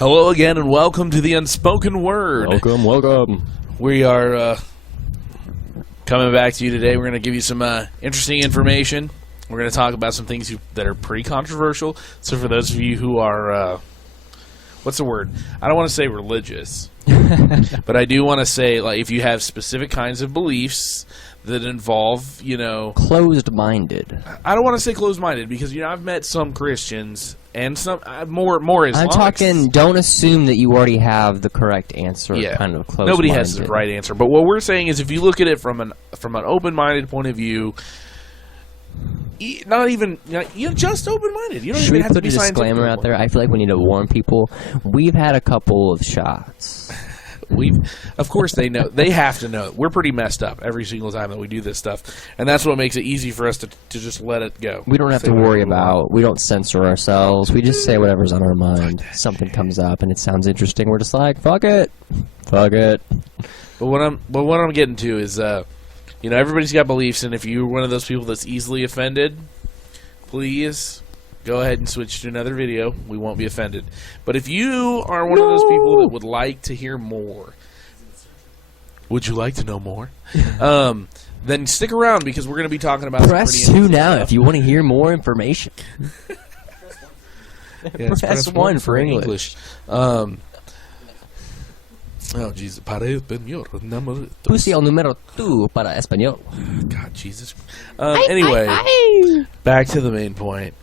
Hello again, and welcome to the Unspoken Word. Welcome. We are coming back to you today. We're going to give you some interesting information. We're going to talk about some things that are pretty controversial. So for those of you who are, what's the word? I don't want to say religious, but I do want to say, like, if you have specific kinds of beliefs that involve, closed-minded. I don't want to say closed-minded because, I've met some Christians and some more Islamics. I'm talking, don't assume that you already have the correct answer. Yeah. Kind of closed-minded. Nobody has the right answer. But what we're saying is if you look at it from an open-minded point of view, not even, just open-minded. You don't even have to be scientific. Should we put a disclaimer out there? I feel like we need to warn people. We've had a couple of shots. Of course they know. They have to know. We're pretty messed up every single time that we do this stuff, and that's what makes it easy for us to just let it go. We don't have to worry about. We don't censor ourselves. We just say whatever's on our mind. Something comes up and it sounds interesting. We're just like, fuck it. But what I'm getting to is, everybody's got beliefs, and if you're one of those people that's easily offended, please go ahead and switch to another video. We won't be offended. But if you are one of those people that would like to hear more, would you like to know more? Then stick around because we're going to be talking about Press 2 now if you want to hear more information. Press 1 for English. Oh, Jesus. Para español. Puse el número 2 para español. God, Jesus. Anyway, back to the main point.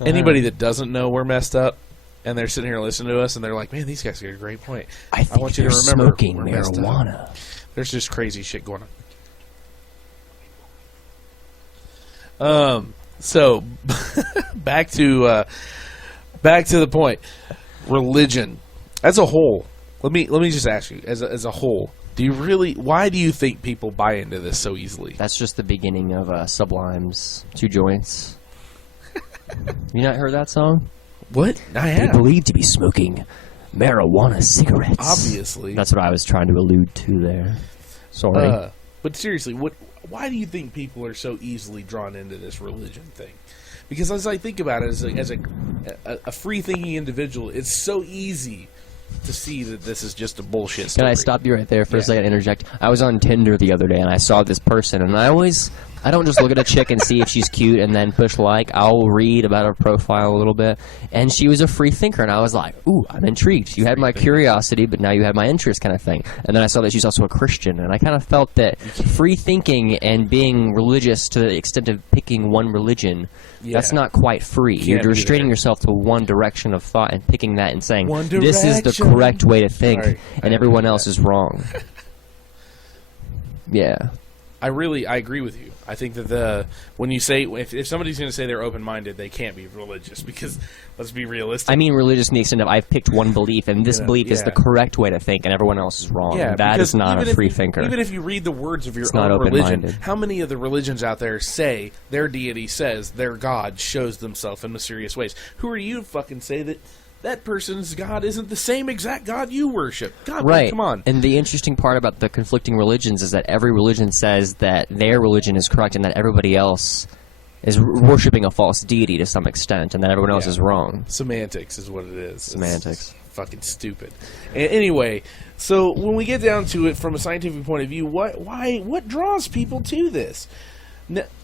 Anybody that doesn't know we're messed up and they're sitting here listening to us and they're like, man, these guys got a great point. I want you to remember smoking marijuana. There's just crazy shit going on. So back to the point. Religion as a whole. Let me just ask you, as a whole, why do you think people buy into this so easily? That's just the beginning of Sublime's 2 Joints. You not heard that song? What? I have. They believe to be smoking marijuana cigarettes. Obviously. That's what I was trying to allude to there. Sorry. But seriously, why do you think people are so easily drawn into this religion thing? Because as I think about it, as a free-thinking individual, it's so easy to see that this is just a bullshit story. Can I stop you right there for a second? Interject. I was on Tinder the other day and I saw this person, and I don't just look at a chick and see if she's cute and then push like. I'll read about her profile a little bit, and she was a free thinker, and I was like, ooh, I'm intrigued. You had my curiosity, but now you have my interest, kind of thing. And then I saw that she's also a Christian, and I kind of felt that free thinking and being religious to the extent of picking one religion, that's not quite free. You're restraining yourself to one direction of thought and picking that and saying, this is the correct way to think, and everyone else is wrong. Yeah. I agree with you. I think that when you say, if somebody's going to say they're open-minded, they can't be religious because, let's be realistic. I mean religious in the extent of I've picked one belief, and this belief is the correct way to think, and everyone else is wrong. Yeah, that is not a free thinker. Even if you read the words of your own religion, how many of the religions out there say their deity says their God shows themselves in mysterious ways? Who are you to fucking say that person's God isn't the same exact God you worship? God, right. Come on. And the interesting part about the conflicting religions is that every religion says that their religion is correct and that everybody else is worshiping a false deity to some extent, and that everyone else is wrong. Semantics is what it is. Semantics. It's fucking stupid. Anyway, so when we get down to it from a scientific point of view, what draws people to this?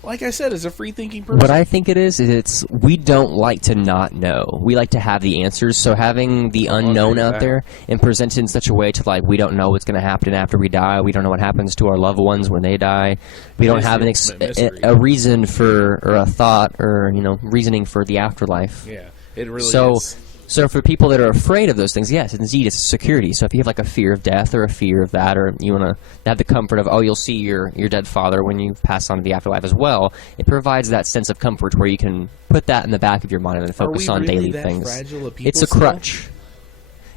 Like I said, as a free-thinking person. What I think it is we don't like to not know. We like to have the answers, so having the unknown out there and presented in such a way to, like, we don't know what's going to happen after we die. We don't know what happens to our loved ones when they die. We don't have a reason for, or a thought, or, reasoning for the afterlife. Yeah, it really is. So for people that are afraid of those things, yes, indeed, it's security. So if you have like a fear of death or a fear of that, or you want to have the comfort of, you'll see your dead father when you pass on to the afterlife as well, it provides that sense of comfort where you can put that in the back of your mind and focus on daily things. It's a crutch.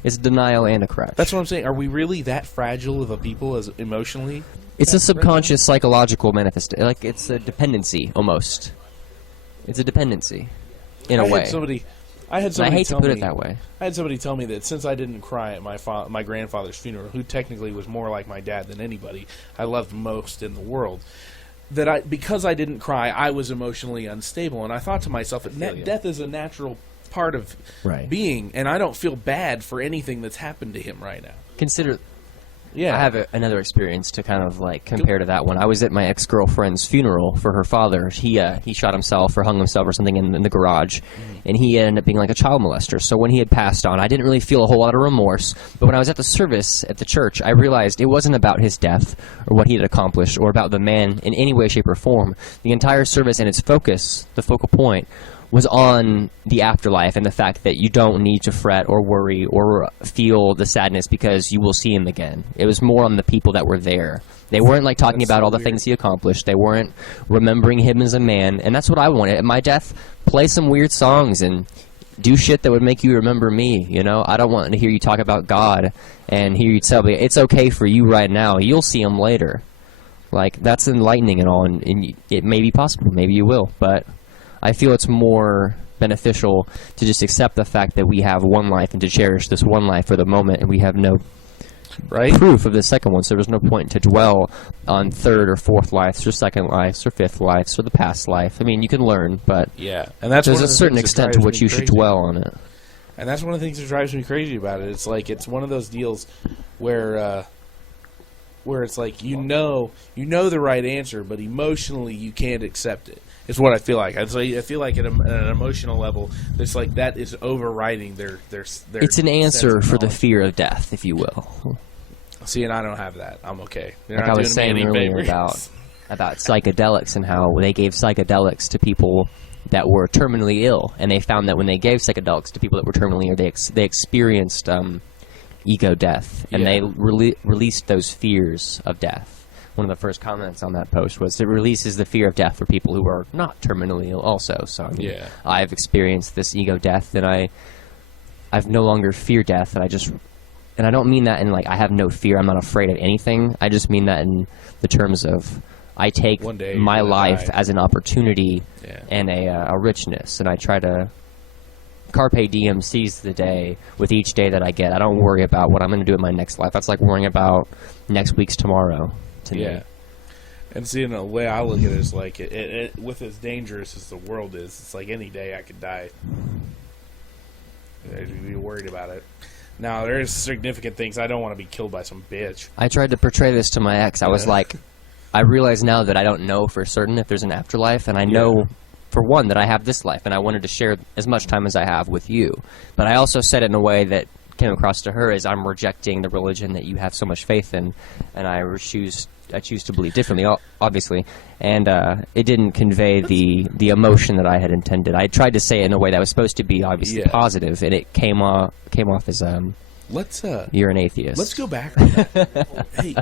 It's denial and a crutch. That's what I'm saying. Are we really that fragile of a people as emotionally? It's a subconscious psychological manifestation. Like, it's a dependency, almost. It's a dependency, in a way. I hate to put it that way. I had somebody tell me that since I didn't cry at my grandfather's funeral, who technically was more like my dad than anybody I loved most in the world, that because I didn't cry, I was emotionally unstable. And I thought to myself, that death is a natural part of Right. being, and I don't feel bad for anything that's happened to him right now. Consider... Yeah. I have another experience to kind of like compare to that one. I was at my ex-girlfriend's funeral for her father. He shot himself or hung himself or something in the garage, and he ended up being like a child molester. So when he had passed on, I didn't really feel a whole lot of remorse. But when I was at the service at the church, I realized it wasn't about his death or what he had accomplished or about the man in any way, shape, or form. The entire service and its focus, the focal point, was on the afterlife and the fact that you don't need to fret or worry or feel the sadness because you will see him again. It was more on the people that were there. They weren't like talking about all the things he accomplished. They weren't remembering him as a man, and that's what I wanted. At my death, play some weird songs and do shit that would make you remember me, you know? I don't want to hear you talk about God and hear you tell me, it's okay for you right now. You'll see him later. Like, that's enlightening and all, and it may be possible. Maybe you will, but... I feel it's more beneficial to just accept the fact that we have one life and to cherish this one life for the moment, and we have no proof of the second one, so there's no point to dwell on third or fourth lives or second lives or fifth lives or the past life. I mean, you can learn, but yeah, and that's there's a certain extent to which you should dwell on it. And that's one of the things that drives me crazy about it. It's like it's one of those deals where it's like you know the right answer, but emotionally you can't accept it. It's what I feel like. I feel like at an emotional level, it's like that is overriding their It's an answer for the fear of death, if you will. See, and I don't have that. I'm okay. They're like I was saying earlier about psychedelics and how they gave psychedelics to people that were terminally ill, and they found that when they gave psychedelics to people that were terminally ill, they experienced ego death, and they released those fears of death. One of the first comments on that post was it releases the fear of death for people who are not terminally ill also. So I mean, I've experienced this ego death, and I've no longer fear death, and I don't mean that in like I have no fear, I'm not afraid of anything. I just mean that in the terms of I take my life as an opportunity and a richness, and I try to carpe diem, seize the day with each day that I get. I don't worry about what I'm going to do in my next life. That's like worrying about next week's tomorrow. To me. And see, in a way I look at it is like with as dangerous as the world is, it's like any day I could die. I'd be worried about it. Now, there's significant things. I don't want to be killed by some bitch. I tried to portray this to my ex. I was like, I realize now that I don't know for certain if there's an afterlife, and I know, for one, that I have this life, and I wanted to share as much time as I have with you. But I also said it in a way that came across to her as I'm rejecting the religion that you have so much faith in, and I choose to believe differently, obviously, and it didn't convey the emotion that I had intended. I tried to say it in a way that was supposed to be obviously positive, and it came off as you're an atheist. Let's go back on that. Hey,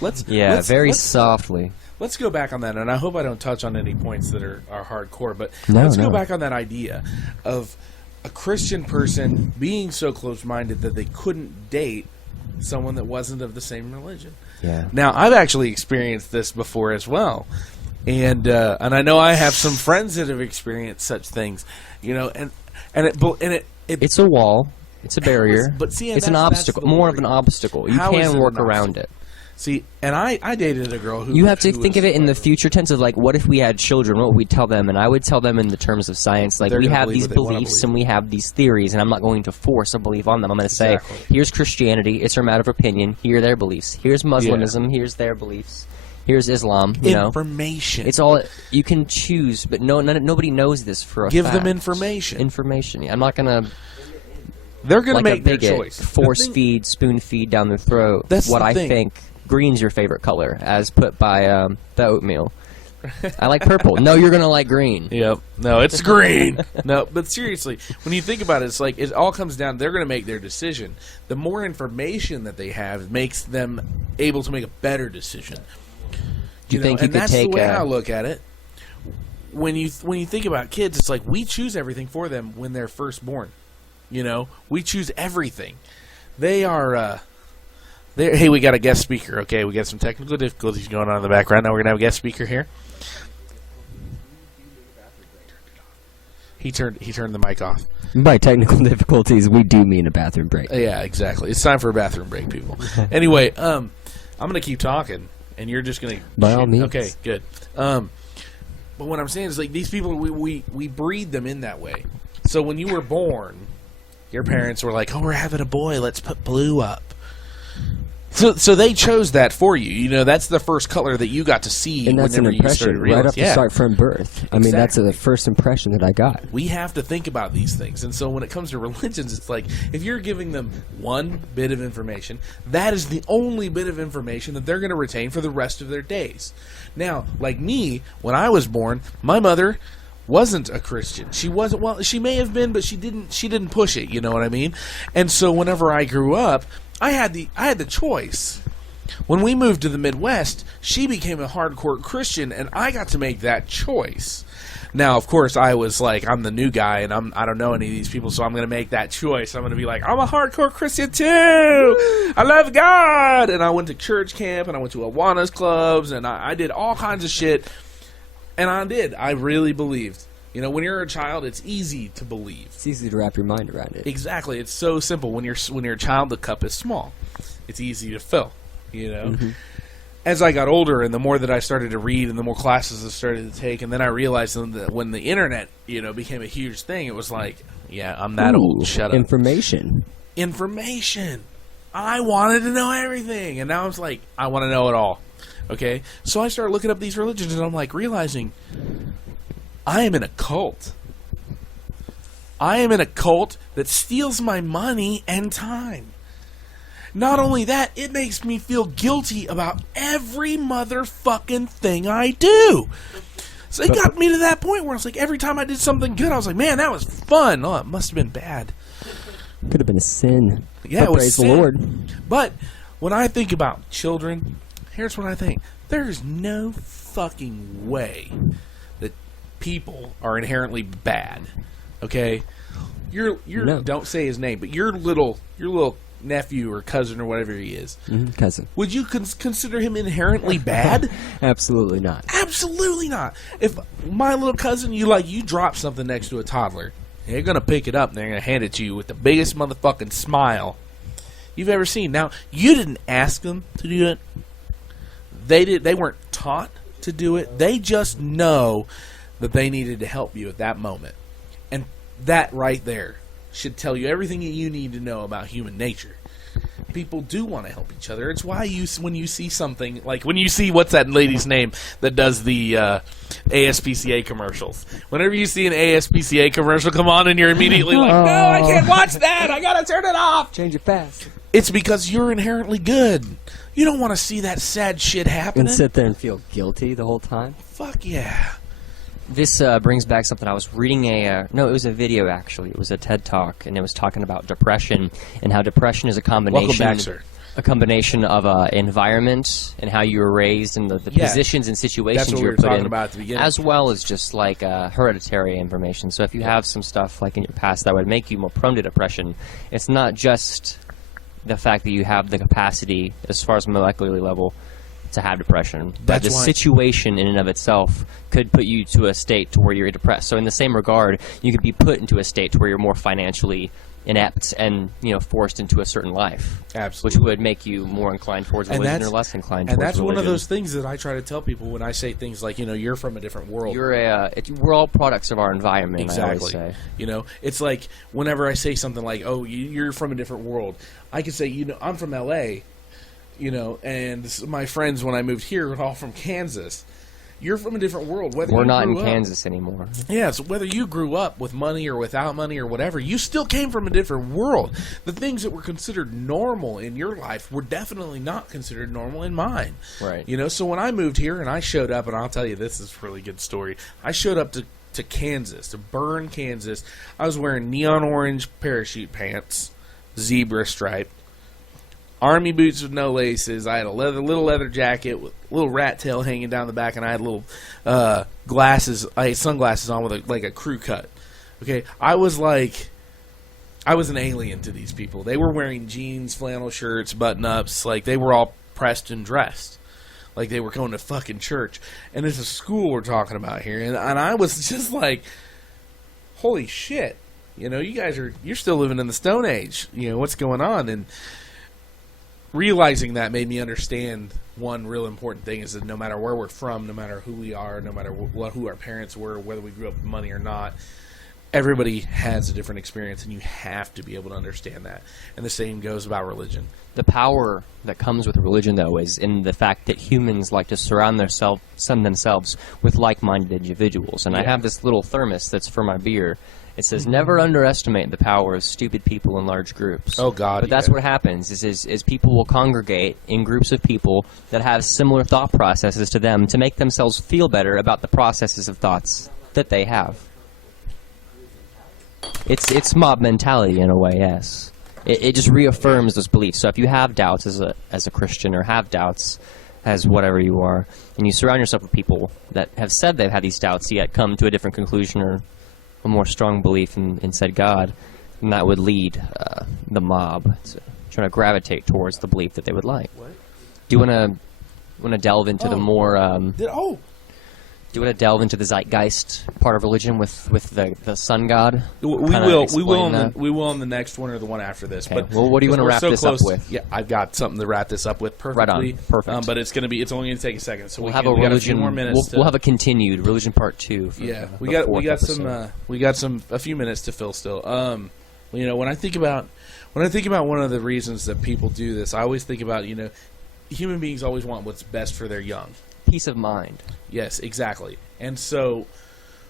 let's softly. Let's go back on that, and I hope I don't touch on any points that are hardcore, but let's go back on that idea of a Christian person being so close-minded that they couldn't date someone that wasn't of the same religion. Yeah. Now, I've actually experienced this before as well, and I know I have some friends that have experienced such things, you know, and it's a wall, it's a barrier, but see, it's an obstacle, more of an obstacle. You can work around it. See, and I dated a girl who... You have to think of it in the future tense of, like, what if we had children? What would we tell them? And I would tell them in the terms of science, like, we have these beliefs and we have these theories, and I'm not going to force a belief on them. I'm going to say, here's Christianity, it's a matter of opinion, here are their beliefs. Here's Muslimism, here's their beliefs. Here's Islam, you know. Information. It's all... You can choose, but nobody knows this for a fact. Give them information. Information. I'm not going to... They're going to make their choice. Force feed, spoon feed down their throat. That's what the I thing. think... Green's your favorite color, as put by the oatmeal. I like purple. No, you're going to like green. Yep. No, it's green. No, but seriously, when you think about it, it's like it all comes down, they're going to make their decision. The more information that they have makes them able to make a better decision. Do you think you could that's take the way I look at it. When you think about kids, it's like we choose everything for them when they're first born. You know, we choose everything. They are... Hey, we got a guest speaker. Okay, we got some technical difficulties going on in the background. Now we're gonna have a guest speaker here. He turned the mic off. By technical difficulties, we do mean a bathroom break. Yeah, exactly. It's time for a bathroom break, people. Anyway, I'm gonna keep talking, and you're just gonna. By all means. Okay, good. But what I'm saying is, like, these people, we breed them in that way. So when you were born, your parents were like, "Oh, we're having a boy. Let's put blue up." So they chose that for you. You know, that's the first color that you got to see. And that's an whenever you impression started right off the start from birth. I mean, that's the first impression that I got. We have to think about these things. And so when it comes to religions, it's like, if you're giving them one bit of information, that is the only bit of information that they're going to retain for the rest of their days. Now, like me, when I was born, my mother wasn't a Christian. She wasn't, well, she may have been, but she didn't push it, you know what I mean? And so whenever I grew up, I had the choice. When we moved to the Midwest, she became a hardcore Christian, and I got to make that choice. Now, of course, I was like, I'm the new guy, and I don't know any of these people, so I'm going to make that choice. I'm going to be like, I'm a hardcore Christian too. I love God. And I went to church camp, and I went to Awanas clubs, and I did all kinds of shit. And I really believed. You know, when you're a child, it's easy to believe. It's easy to wrap your mind around it. Exactly. It's so simple. When you're a child, the cup is small. It's easy to fill, you know. Mm-hmm. As I got older and the more that I started to read and the more classes I started to take, and then I realized that when the internet, you know, became a huge thing, it was like, yeah, I'm that old. Shut up. Information. I wanted to know everything. And now I'm like, I want to know it all. Okay? So I started looking up these religions, and I'm like realizing I am in a cult. I am in a cult that steals my money and time. Not only that, it makes me feel guilty about every motherfucking thing I do. So it got me to that point where I was like, every time I did something good, I was like, man, that was fun. Oh, it must have been bad. Could have been a sin. Yeah, it was praise sin. the Lord. But when I think about children, here's what I think. There's no fucking way that people are inherently bad. Okay? No. Don't say his name, but your little nephew or cousin or whatever he is. Mm-hmm, cousin. Would you consider him inherently bad? Absolutely not. Absolutely not. If my little cousin, you drop something next to a toddler, they're going to pick it up and they're going to hand it to you with the biggest motherfucking smile you've ever seen. Now, you didn't ask them to do it. They weren't taught to do it. They just know that they needed to help you at that moment. And that right there should tell you everything that you need to know about human nature. People do want to help each other. It's why when you see something, like when you see, what's that lady's name that does the ASPCA commercials? Whenever you see an ASPCA commercial come on and you're immediately like, no, I can't watch that. I got to turn it off. Change it fast. It's because you're inherently good. You don't want to see that sad shit happening. And sit there and feel guilty the whole time. Fuck yeah. This brings back something. I was reading it was a video, actually. It was a TED Talk, and it was talking about depression and how depression is a combination. Welcome back, sir. A combination of environment and how you were raised and the positions and situations you were put in, about at the beginning. as well as just like hereditary information. So if you have some stuff like in your past that would make you more prone to depression, it's not just the fact that you have the capacity, as far as molecularly level, to have depression. But the situation in and of itself could put you to a state to where you're depressed. So in the same regard, you could be put into a state to where you're more financially inept and, forced into a certain life. Absolutely. Which would make you more inclined towards religion or less inclined towards religion. And that's one of those things that I try to tell people when I say things like, you're from a different world. We're all products of our environment, exactly. I always say. It's like whenever I say something like, oh, you're from a different world, I could say, I'm from L.A., and my friends when I moved here were all from Kansas. You're from a different world. We're not in Kansas anymore. Yeah, so whether you grew up with money or without money or whatever, you still came from a different world. The things that were considered normal in your life were definitely not considered normal in mine. Right. So when I moved here and I showed up, and I'll tell you, this is a really good story. I showed up to Kansas, to Bern, Kansas. I was wearing neon orange parachute pants, zebra striped, army boots with no laces. I had a little leather jacket with a little rat tail hanging down the back, and I had little glasses. I had sunglasses on with a crew cut. Okay, I was an alien to these people. They were wearing jeans, flannel shirts, button-ups. Like, they were all pressed and dressed. Like they were going to fucking church. And it's a school we're talking about here. And I was just like, holy shit. You guys you're still living in the Stone Age. What's going on? And realizing that made me understand one real important thing is that no matter where we're from, no matter who we are, no matter who our parents were, whether we grew up with money or not, everybody has a different experience, and you have to be able to understand that. And the same goes about religion. The power that comes with religion, though, is in the fact that humans like to surround themselves with like-minded individuals. And I have this little thermos that's for my beer. It says, never underestimate the power of stupid people in large groups. Oh, God. But that's what happens, is people will congregate in groups of people that have similar thought processes to them to make themselves feel better about the processes of thoughts that they have. It's mob mentality in a way, yes. It just reaffirms those beliefs. So if you have doubts as a Christian, or have doubts as whatever you are, and you surround yourself with people that have said they've had these doubts, yet come to a different conclusion or a more strong belief in said God, then that would lead the mob to trying to gravitate towards the belief that they would like. What? Do you want to delve into the more? Do you want to delve into the zeitgeist part of religion with the sun god? We will in the next one or the one after this. Okay. But well, what do you want to wrap this up with? Yeah, I've got something to wrap this up with perfectly. Right on. Perfect. But it's only going to take a second. So we got a few more minutes. We'll have a continued religion part 2. We got a few minutes to fill still. When I think about one of the reasons that people do this, I always think about human beings always want what's best for their young. Peace of mind. Yes, exactly. And so,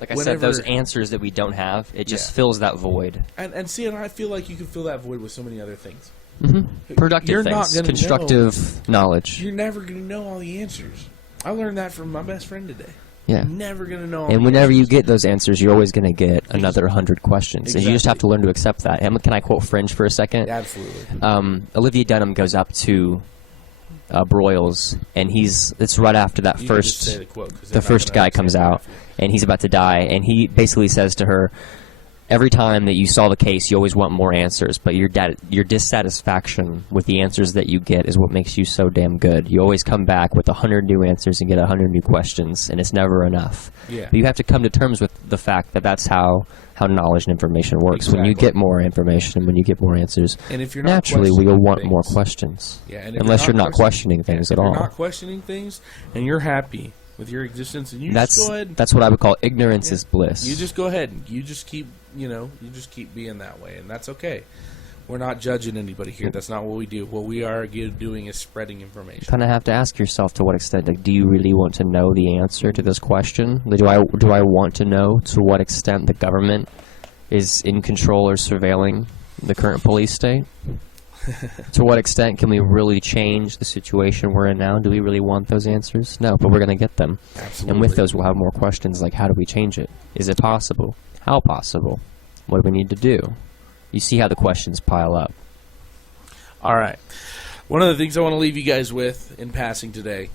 like I said, those answers that we don't have, it just fills that void. And I feel like you can fill that void with so many other things. Mm-hmm. Productive things, constructive knowledge. You're never going to know all the answers. I learned that from my best friend today. Yeah. You're never going to know all and the whenever answers. you get those answers, you're always going to get another 100 questions. Exactly. And you just have to learn to accept that. And can I quote Fringe for a second? Absolutely. Olivia Dunham goes up to Broyles, and it's right after that the first guy comes out, and he's about to die, and he basically says to her, every time that you solve a case, you always want more answers, but your dissatisfaction with the answers that you get is what makes you so damn good. You always come back with 100 new answers and get 100 new questions, and it's never enough. Yeah. But you have to come to terms with the fact that that's how knowledge and information works. Exactly. When you get more information, when you get more answers, and if you're not naturally we'll want more questions. Yeah, and unless you're not questioning things at all. If you're not questioning things, and you're happy with your existence, and just go ahead. That's what I would call ignorance is bliss. You just go ahead and you just keep being that way, and that's okay. We're not judging anybody here. That's not what we do. What we are doing is spreading information. You kind of have to ask yourself to what extent, do you really want to know the answer to this question? Do I want to know to what extent the government is in control or surveilling the current police state? To what extent can we really change the situation we're in now? Do we really want those answers? No, but we're going to get them. Absolutely. And with those, we'll have more questions like, how do we change it? Is it possible? How possible? What do we need to do? You see how the questions pile up. All right. One of the things I want to leave you guys with in passing today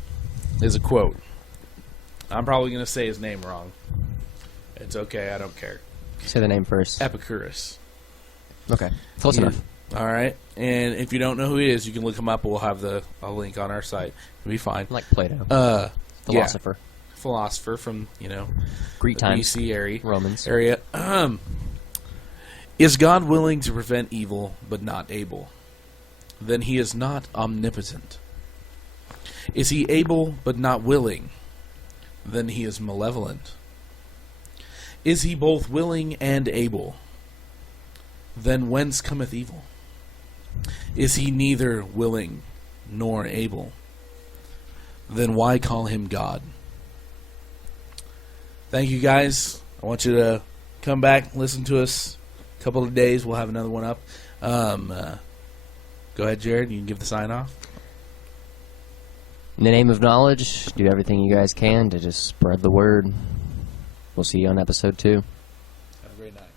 is a quote. I'm probably going to say his name wrong. It's okay. I don't care. Say the name first. Epicurus. Okay. Close enough. All right. And if you don't know who he is, you can look him up. We'll have a link on our site. It'll be fine. Like Plato. Philosopher. Yeah. Philosopher from, Greek times. BC area. Romans. Area. Is God willing to prevent evil, but not able? Then he is not omnipotent. Is he able, but not willing? Then he is malevolent. Is he both willing and able? Then whence cometh evil? Is he neither willing nor able? Then why call him God? Thank you, guys. I want you to come back, listen to us. A couple of days, we'll have another one up. Go ahead, Jared. You can give the sign off. In the name of knowledge, do everything you guys can to just spread the word. We'll see you on episode 2. Have a great night.